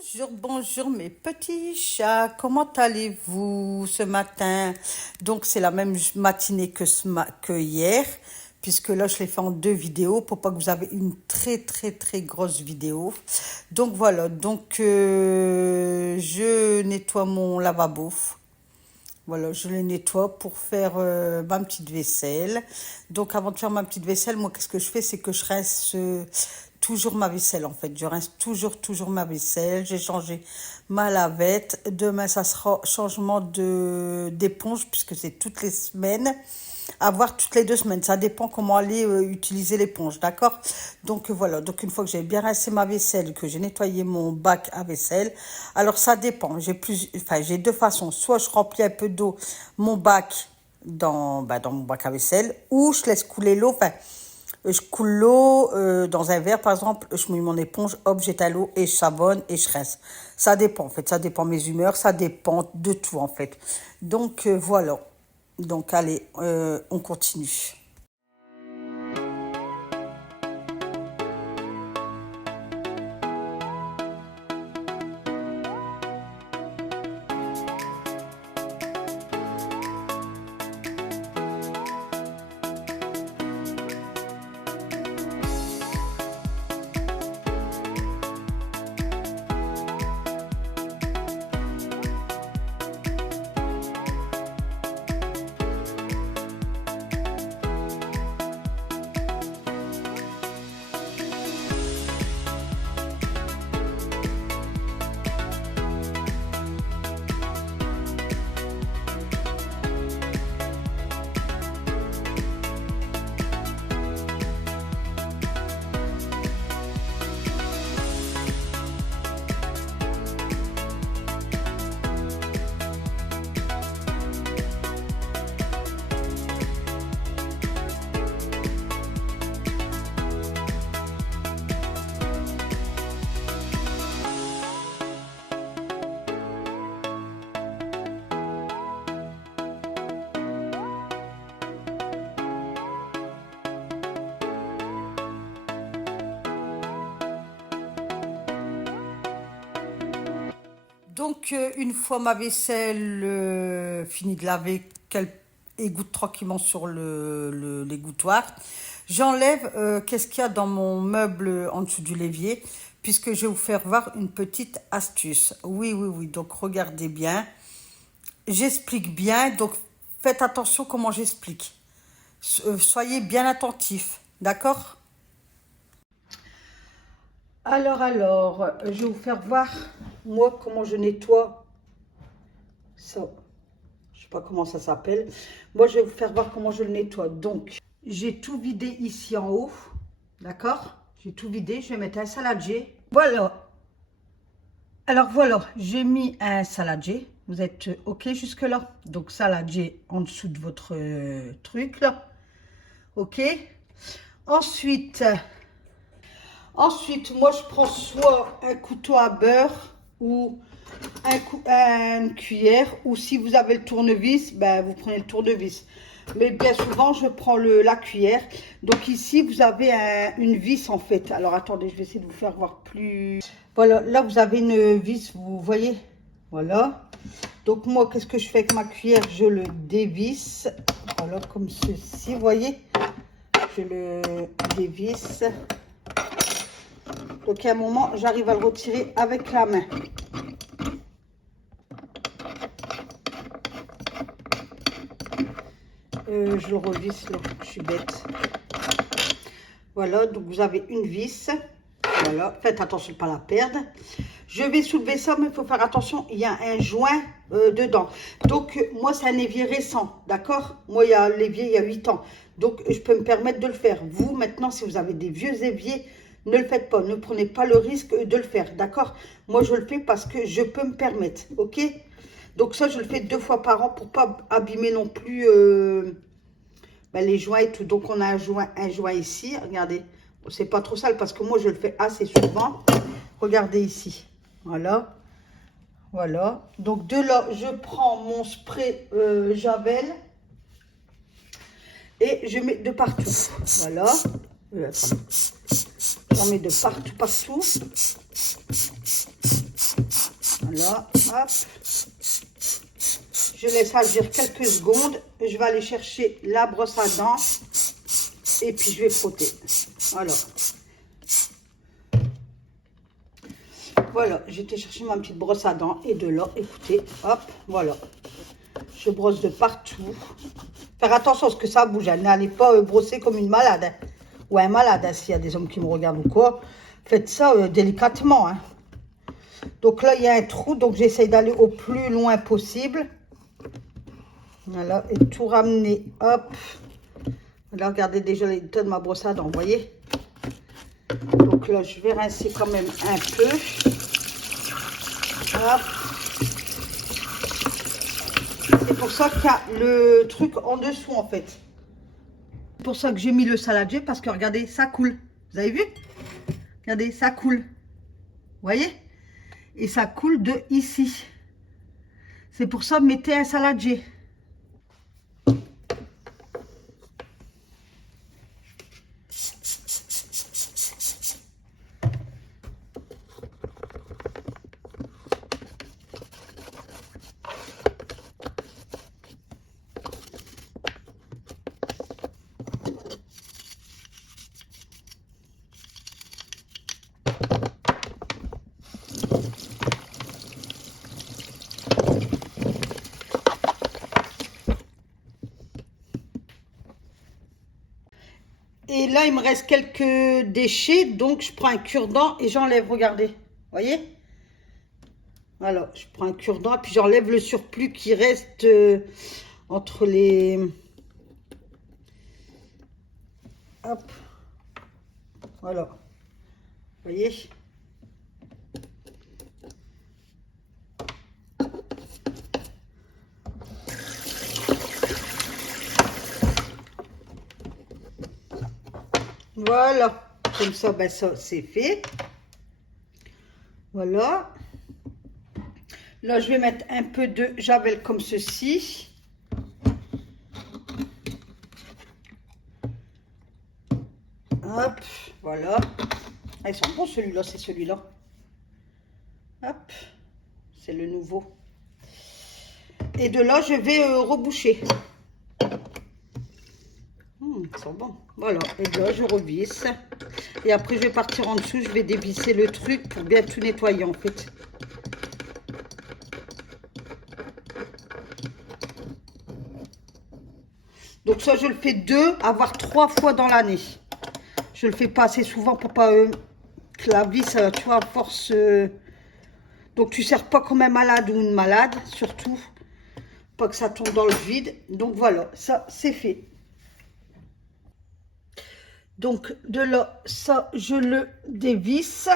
Bonjour, bonjour mes petits chats, comment allez-vous ce matin? Donc c'est la même matinée que hier, puisque là je l'ai fait en deux vidéos pour pas que vous avez une très grosse vidéo. Donc voilà, je nettoie mon lavabo. Voilà, je le nettoie pour faire ma petite vaisselle. Donc, avant de faire ma petite vaisselle, moi, qu'est-ce que je fais? C'est que je rince toujours ma vaisselle, en fait. Je rince toujours ma vaisselle. J'ai changé ma lavette. Demain, ça sera changement d'éponge, puisque c'est toutes les semaines. À voir toutes les 2 semaines. Ça dépend comment aller utiliser l'éponge, d'accord? Donc voilà, donc une fois que j'ai bien rincé ma vaisselle, que j'ai nettoyé mon bac à vaisselle, alors ça dépend. J'ai deux façons. Soit je remplis un peu d'eau mon bac dans mon bac à vaisselle, ou je laisse couler l'eau. Enfin, je coule l'eau dans un verre, par exemple, je mets mon éponge, hop, j'étale l'eau et je savonne et je rince. Ça dépend, en fait. Ça dépend de mes humeurs, ça dépend de tout, en fait. Donc, voilà. Donc, allez, on continue. Donc, une fois ma vaisselle finie de laver, qu'elle égoutte tranquillement sur l'égouttoir, j'enlève qu'est-ce qu'il y a dans mon meuble en dessous du l'évier, puisque je vais vous faire voir une petite astuce. Oui, donc regardez bien. J'explique bien, donc faites attention comment j'explique. Soyez bien attentifs, d'accord? Alors, je vais vous faire voir, moi, comment je nettoie ça. Je sais pas comment ça s'appelle. Moi, je vais vous faire voir comment je le nettoie. Donc, j'ai tout vidé ici en haut, d'accord? J'ai tout vidé, je vais mettre un saladier. Voilà. Alors, voilà, j'ai mis un saladier. Vous êtes OK jusque-là? Donc, saladier en dessous de votre truc, là. OK? Ensuite, moi, je prends soit un couteau à beurre ou une cuillère. Ou si vous avez le tournevis, ben, vous prenez le tournevis. Mais bien souvent, je prends la cuillère. Donc ici, vous avez une vis, en fait. Alors, attendez, je vais essayer de vous faire voir plus. Voilà, là, vous avez une vis, vous voyez? Voilà. Donc, moi, qu'est-ce que je fais avec ma cuillère? Je le dévisse. Voilà, comme ceci, vous voyez? Je le dévisse. Donc, à un moment, j'arrive à le retirer avec la main. Je le revisse, là. Je suis bête. Voilà, donc vous avez une vis. Voilà, faites attention de ne pas la perdre. Je vais soulever ça, mais il faut faire attention, il y a un joint dedans. Donc, moi, c'est un évier récent, d'accord? Moi, il y a l'évier, il y a 8 ans. Donc, je peux me permettre de le faire. Vous, maintenant, si vous avez des vieux éviers, ne le faites pas. Ne prenez pas le risque de le faire, d'accord? Moi, je le fais parce que je peux me permettre, ok? Donc, ça, je le fais 2 fois par an pour ne pas abîmer non plus les joints et tout. Donc, on a un joint ici, regardez. C'est pas trop sale parce que moi, je le fais assez souvent. Regardez ici. Voilà. Voilà. Donc, de là, je prends mon spray Javel et je mets de partout. Voilà. J'en mets de partout. Voilà, hop. Je laisse agir quelques secondes. Je vais aller chercher la brosse à dents. Et puis je vais frotter. Voilà. Voilà, j'ai été chercher ma petite brosse à dents. Et de là, écoutez, hop, voilà. Je brosse de partout. Faire attention à ce que ça bouge. N'allez pas brosser comme une malade. Hein. Ou un malade, hein, s'il y a des hommes qui me regardent ou quoi. Faites ça délicatement. Hein. Donc là, il y a un trou. Donc j'essaye d'aller au plus loin possible. Voilà, et tout ramener. Hop. Là, regardez déjà l'état de ma brosse à dents, vous voyez. Donc là, je vais rincer quand même un peu. Hop. C'est pour ça qu'il y a le truc en dessous, en fait. C'est pour ça que j'ai mis le saladier, parce que regardez, ça coule. Vous avez vu? Regardez, ça coule. Vous voyez? Et ça coule de ici. C'est pour ça, mettez un saladier. Et là, il me reste quelques déchets, donc je prends un cure-dent et j'enlève, regardez, vous voyez? Voilà, je prends un cure-dent et puis j'enlève le surplus qui reste entre les... Hop, voilà, vous voyez? Voilà, comme ça, ben ça c'est fait. Voilà. Là, je vais mettre un peu de javel comme ceci. Hop, voilà. Ah, ils sont bons celui-là, c'est celui-là. Hop, c'est le nouveau. Et de là, je vais reboucher. Ils sont bons. Voilà, et là, je revisse. Et après, je vais partir en dessous, je vais dévisser le truc pour bien tout nettoyer, en fait. Donc ça, je le fais 2, voire 3 fois dans l'année. Je le fais pas assez souvent pour pas que la vis, tu vois, à force... Donc tu ne sers pas comme un malade ou une malade, surtout. Pas que ça tombe dans le vide. Donc voilà, ça, c'est fait. Donc de là, ça, je le dévisse.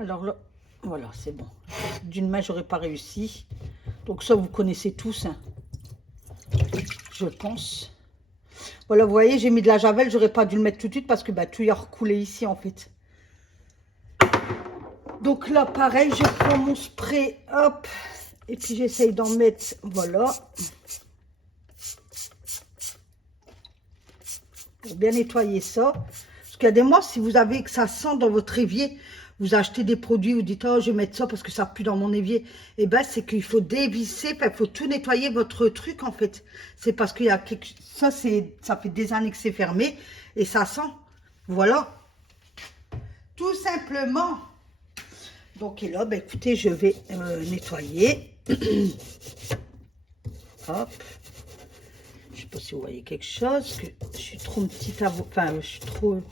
Alors là, voilà, c'est bon. D'une main, j'aurais pas réussi. Donc ça, vous connaissez tous, hein, je pense. Voilà, vous voyez, j'ai mis de la javel. J'aurais pas dû le mettre tout de suite parce que bah, tout y a recoulé ici, en fait. Donc là, pareil, je prends mon spray, hop. Et puis j'essaye d'en mettre, voilà. Pour bien nettoyer ça. Parce qu'il y a des mois, si vous avez que ça sent dans votre évier, vous achetez des produits, vous dites, oh, je vais mettre ça parce que ça pue dans mon évier. Et bien, c'est qu'il faut dévisser, il faut tout nettoyer votre truc, en fait. C'est parce qu'il y a quelque... Ça fait des années que c'est fermé et ça sent. Voilà. Tout simplement. Donc, et là, ben, écoutez, je vais nettoyer. Hop. Je sais pas si vous voyez quelque chose, que je suis trop petite à vous. Enfin, je suis trop.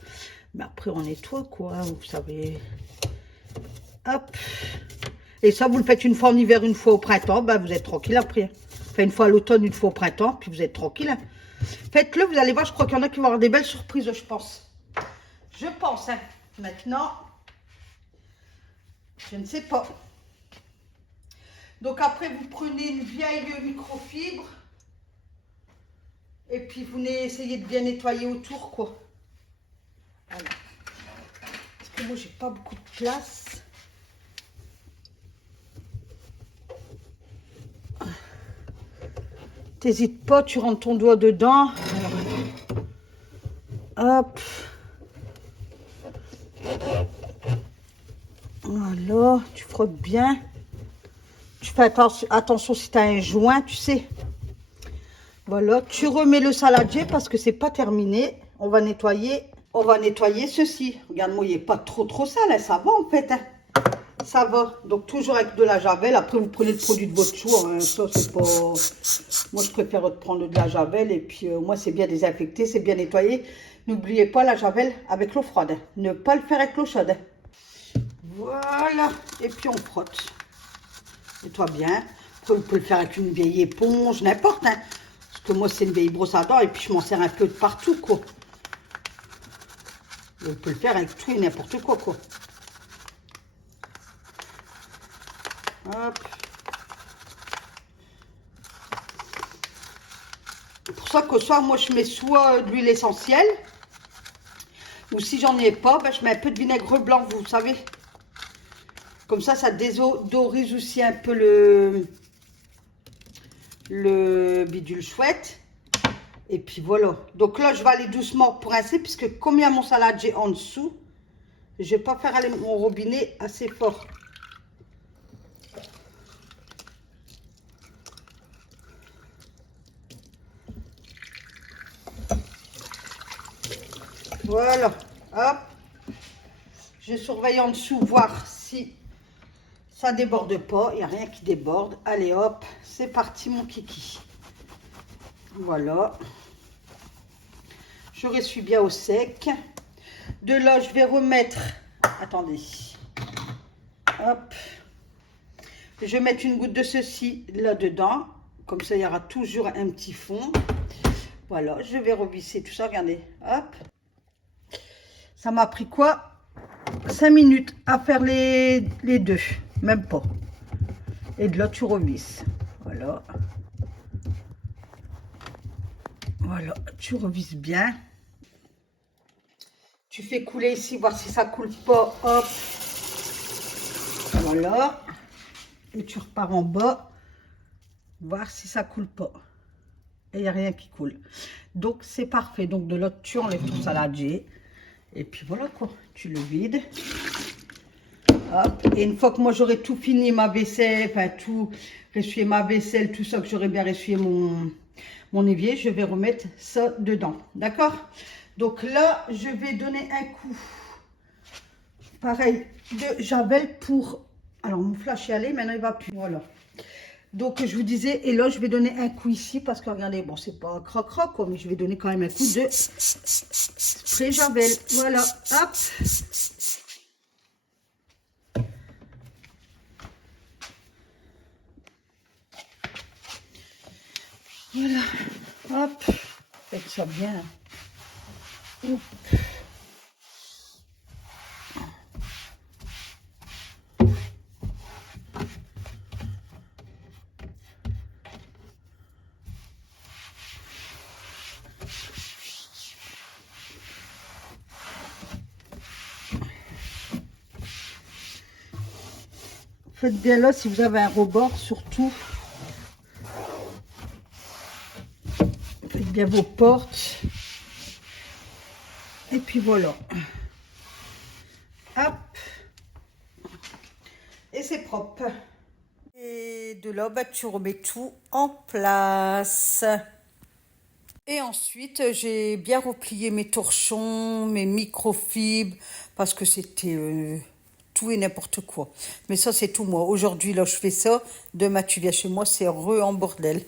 Mais après, on nettoie, quoi. Vous savez. Hop. Et ça, vous le faites une fois en hiver, une fois au printemps. Ben, vous êtes tranquille après. Enfin, une fois à l'automne, une fois au printemps. Puis vous êtes tranquille. Hein. Faites-le, vous allez voir. Je crois qu'il y en a qui vont avoir des belles surprises, je pense. Je pense, hein. Maintenant, je ne sais pas. Donc après, vous prenez une vieille microfibre. Et puis, vous essayez de bien nettoyer autour, quoi. Voilà. Parce que moi, j'ai pas beaucoup de place. T'hésites pas, tu rentres ton doigt dedans. Hop. Voilà, tu frottes bien. Tu fais attention si tu as un joint, tu sais. Voilà, tu remets le saladier parce que c'est pas terminé. On va nettoyer ceci. Regarde-moi, il n'est pas trop sale, hein, ça va en fait. Hein. Ça va. Donc toujours avec de la javel. Après, vous prenez le produit de votre choix. Hein. Ça, c'est pas... Moi, je préfère prendre de la javel. Et puis, moi, c'est bien désinfecté, c'est bien nettoyé. N'oubliez pas la javel avec l'eau froide. Hein. Ne pas le faire avec l'eau chaude. Hein. Voilà. Et puis, on frotte. Nettoie bien. Après, vous pouvez le faire avec une vieille éponge, n'importe. Hein. Parce que moi, c'est une vieille brosse à dents. Et puis, je m'en sers un peu de partout, quoi. Vous pouvez le faire avec tout et n'importe quoi, quoi. Hop. C'est pour ça qu'au soir, moi, je mets soit de l'huile essentielle, ou si j'en ai pas, ben, je mets un peu de vinaigre blanc, vous savez. Comme ça désodorise aussi un peu le bidule chouette. Et puis voilà. Donc là, je vais aller doucement pour rincer, puisque comme il y a mon saladier en dessous, je ne vais pas faire aller mon robinet assez fort. Voilà, hop. Je surveille en dessous, voir si ça déborde pas. Il n'y a rien qui déborde. Allez, hop, c'est parti mon kiki. Voilà. Je ressuie bien au sec. De là, je vais remettre... Attendez. Hop. Je vais mettre une goutte de ceci là-dedans. Comme ça, il y aura toujours un petit fond. Voilà, je vais revisser tout ça. Regardez, hop. Ça m'a pris quoi? 5 minutes à faire les deux, même pas. Et de là, tu revisses. Voilà. Voilà, tu revisses bien. Tu fais couler ici, voir si ça coule pas. Hop. Voilà. Et tu repars en bas, voir si ça coule pas. Et il n'y a rien qui coule. Donc, c'est parfait. Donc, de l'autre, tu enlèves ton saladier. Et puis voilà quoi, tu le vides. Hop. Et une fois que moi j'aurai tout fini, ma vaisselle, enfin tout, ressuyé ma vaisselle, tout ça, que j'aurai bien ressuyé mon évier, je vais remettre ça dedans. D'accord? Donc là, je vais donner un coup, pareil, de javel pour... Alors mon flash est allé, maintenant il va plus. Voilà. Donc je vous disais, et là je vais donner un coup ici, parce que regardez, bon c'est pas croc-croc, mais je vais donner quand même un coup de spray javel. Voilà, hop. Voilà, hop. Faites ça bien. Hop. Faites bien là si vous avez un rebord, surtout. Faites bien vos portes. Et puis voilà. Hop. Et c'est propre. Et de là, bah, tu remets tout en place. Et ensuite, j'ai bien replié mes torchons, mes microfibres, parce que c'était tout et n'importe quoi. Mais ça, c'est tout moi. Aujourd'hui, là, je fais ça. Demain, tu viens chez moi, c'est en bordel.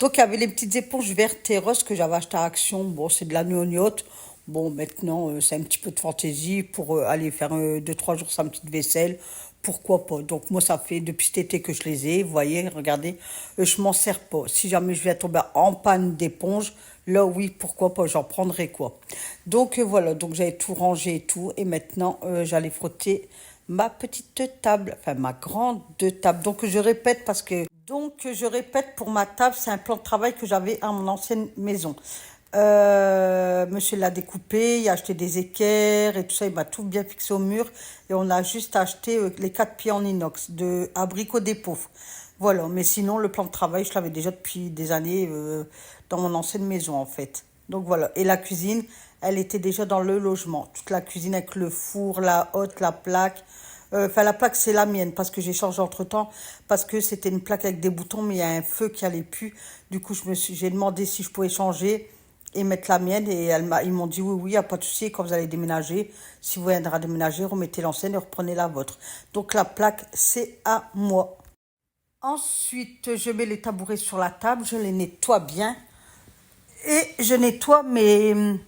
Donc, il y avait les petites éponges vertes et roses que j'avais achetées à Action. Bon, c'est de la gnognotte. Bon, maintenant, c'est un petit peu de fantaisie pour aller faire 2-3 jours sa petite vaisselle. Pourquoi pas? Donc, moi, ça fait depuis cet été que je les ai. Vous voyez, regardez, je m'en sers pas. Si jamais je viens tomber en panne d'éponge, là, oui, pourquoi pas, j'en prendrai quoi. Donc, voilà, donc j'avais tout rangé et tout. Et maintenant, j'allais frotter ma petite table, enfin, ma grande table. Donc, je répète parce que... Donc, je répète, pour ma table, c'est un plan de travail que j'avais à mon ancienne maison. Monsieur l'a découpé, il a acheté des équerres et tout ça, il m'a tout bien fixé au mur. Et on a juste acheté les 4 pieds en inox de Abricot Dépôt. Voilà, mais sinon, le plan de travail, je l'avais déjà depuis des années dans mon ancienne maison, en fait. Donc voilà, et la cuisine, elle était déjà dans le logement. Toute la cuisine avec le four, la hotte, la plaque. Enfin, la plaque, c'est la mienne parce que j'ai changé entre-temps. Parce que c'était une plaque avec des boutons, mais il y a un feu qui allait plus. Du coup, j'ai demandé si je pouvais changer et mettre la mienne. Et ils m'ont dit oui, oui, il n'y a pas de souci. Quand vous allez déménager, si vous viendrez déménager, remettez l'ancienne et reprenez la vôtre. Donc, la plaque, c'est à moi. Ensuite, je mets les tabourets sur la table. Je les nettoie bien. Et je nettoie mes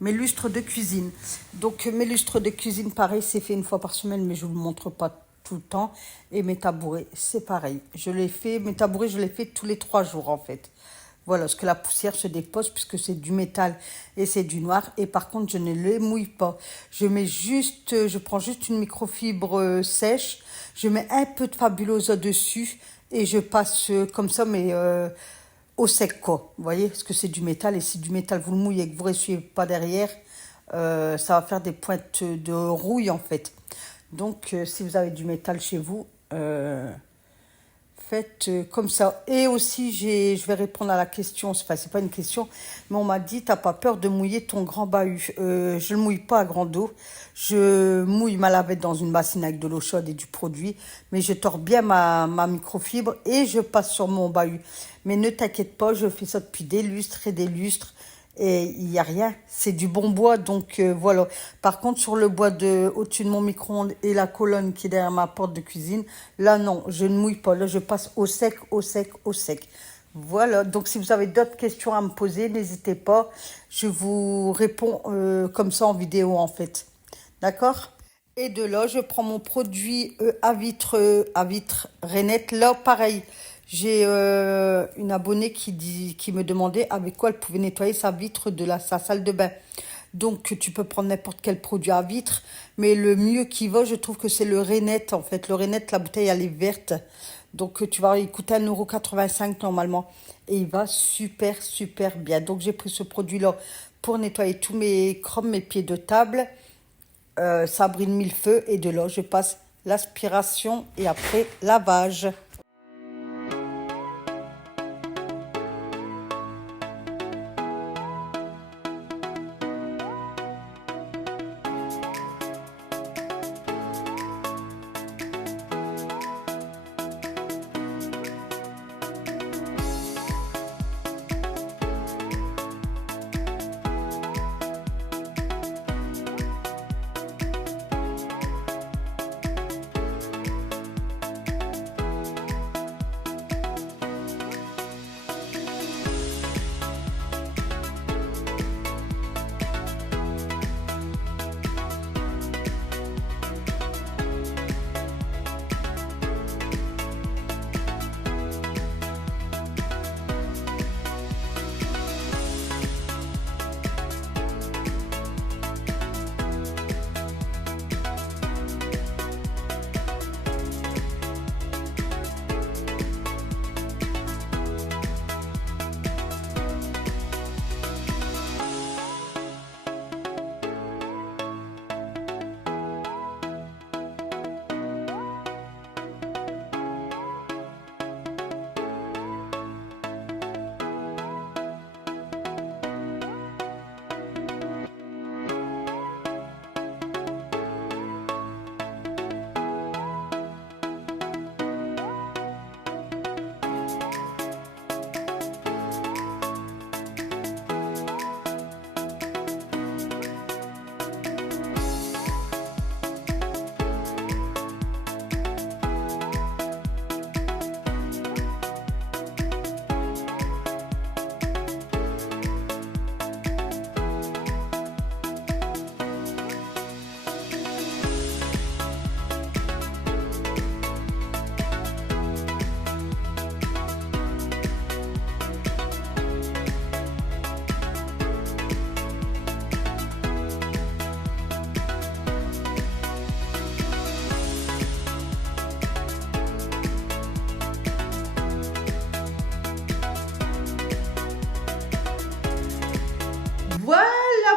lustres de cuisine. Donc mes lustres de cuisine, pareil, c'est fait une fois par semaine, mais je ne vous le montre pas tout le temps. Et mes tabourets, c'est pareil. Mes tabourets, je les fais tous les 3 jours en fait. Voilà, parce que la poussière se dépose puisque c'est du métal et c'est du noir. Et par contre, je ne les mouille pas. Je prends juste une microfibre sèche. Je mets un peu de fabulosa dessus et je passe comme ça, mais au sec quoi. Vous voyez, parce que c'est du métal et si du métal vous le mouillez et que vous ne ressuyez pas derrière, ça va faire des pointes de rouille en fait. Donc si vous avez du métal chez vous, faites comme ça. Et aussi, je vais répondre à la question, enfin c'est pas une question, mais on m'a dit, t'as pas peur de mouiller ton grand bahut? Je le mouille pas à grande eau. Je mouille ma lavette dans une bassine avec de l'eau chaude et du produit, mais je tords bien ma microfibre et je passe sur mon bahut. Mais ne t'inquiète pas, je fais ça depuis des lustres et des lustres. Et il n'y a rien, c'est du bon bois, donc voilà. Par contre, sur le bois au-dessus de mon micro-ondes et la colonne qui est derrière ma porte de cuisine, là non, je ne mouille pas, là je passe au sec, au sec, au sec. Voilà, donc si vous avez d'autres questions à me poser, n'hésitez pas, je vous réponds comme ça en vidéo en fait. D'accord? Et de là, je prends mon produit à vitre Rainette. Là, pareil, j'ai une abonnée qui me demandait avec quoi elle pouvait nettoyer sa vitre de sa salle de bain. Donc, tu peux prendre n'importe quel produit à vitre, mais le mieux qui va, je trouve que c'est le Rainette. En fait, le Rainette, la bouteille, elle est verte. Donc, tu vas, il coûte 1,85 € normalement. Et il va super, super bien. Donc, j'ai pris ce produit-là pour nettoyer tous mes crômes, mes pieds de table. Ça brille mille feux et de là je passe l'aspiration et après lavage.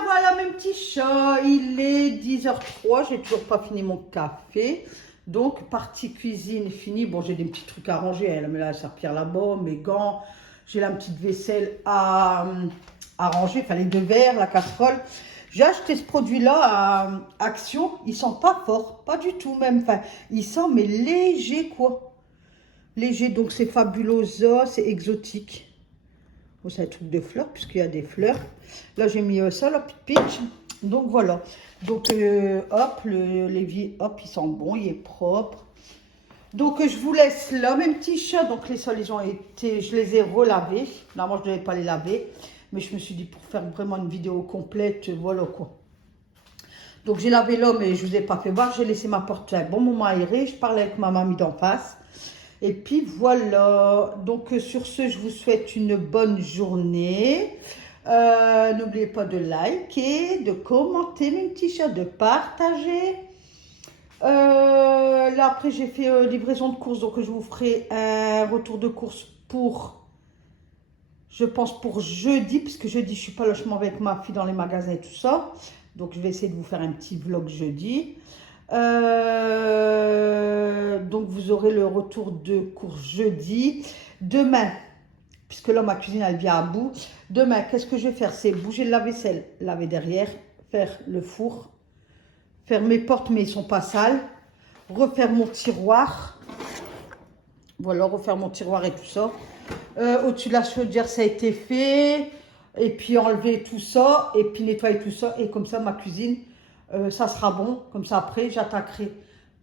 Voilà mes petits chats, il est 10h03, j'ai toujours pas fini mon café. Donc partie cuisine finie, bon j'ai des petits trucs à ranger, elle met la serpillière là-bas, mes gants, j'ai la petite vaisselle à ranger, enfin les deux verres, la casserole. J'ai acheté ce produit-là à Action. Il sent pas fort, pas du tout même. Enfin, il sent mais léger quoi. Léger, donc c'est Fabulosa, c'est exotique. Bon, c'est un truc de fleurs, puisqu'il y a des fleurs. Là, j'ai mis ça, la peach. Donc, voilà. Donc, hop, hop, il sent bon, il est propre. Donc, je vous laisse là, mes petits chats. Donc, les sols, ils ont été, je les ai relavés. Normalement, je ne devais pas les laver. Mais je me suis dit, pour faire vraiment une vidéo complète, voilà quoi. Donc, j'ai lavé l'homme et je ne vous ai pas fait voir. J'ai laissé ma porte un bon moment aérée. Je parlais avec ma mamie d'en face. Et puis voilà, donc sur ce, je vous souhaite une bonne journée. N'oubliez pas de liker, de commenter mes petits chats, de partager. Là, après, j'ai fait livraison de courses, donc je vous ferai un retour de course pour, je pense, pour jeudi, puisque jeudi, je ne suis pas là, je m'en vais avec ma fille dans les magasins et tout ça. Donc, je vais essayer de vous faire un petit vlog jeudi. Donc vous aurez le retour de course jeudi. Demain, puisque là ma cuisine elle vient à bout. Demain, qu'est-ce que je vais faire? C'est bouger le lave-vaisselle, laver derrière, faire le four, faire mes portes mais ils sont pas sales, refaire mon tiroir. Voilà, refaire mon tiroir et tout ça. Au-dessus de la chaudière, ça a été fait. Et puis enlever tout ça, et puis nettoyer tout ça. Et comme ça, ma cuisine, ça sera bon. Comme ça, après, j'attaquerai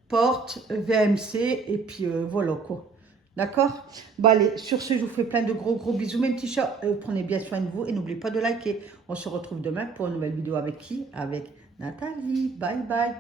porte, VMC, et puis voilà quoi. D'accord? Bon, allez, sur ce, je vous fais plein de gros bisous, mes petits chats. Prenez bien soin de vous et n'oubliez pas de liker. On se retrouve demain pour une nouvelle vidéo avec qui? Avec Nathalie. Bye bye.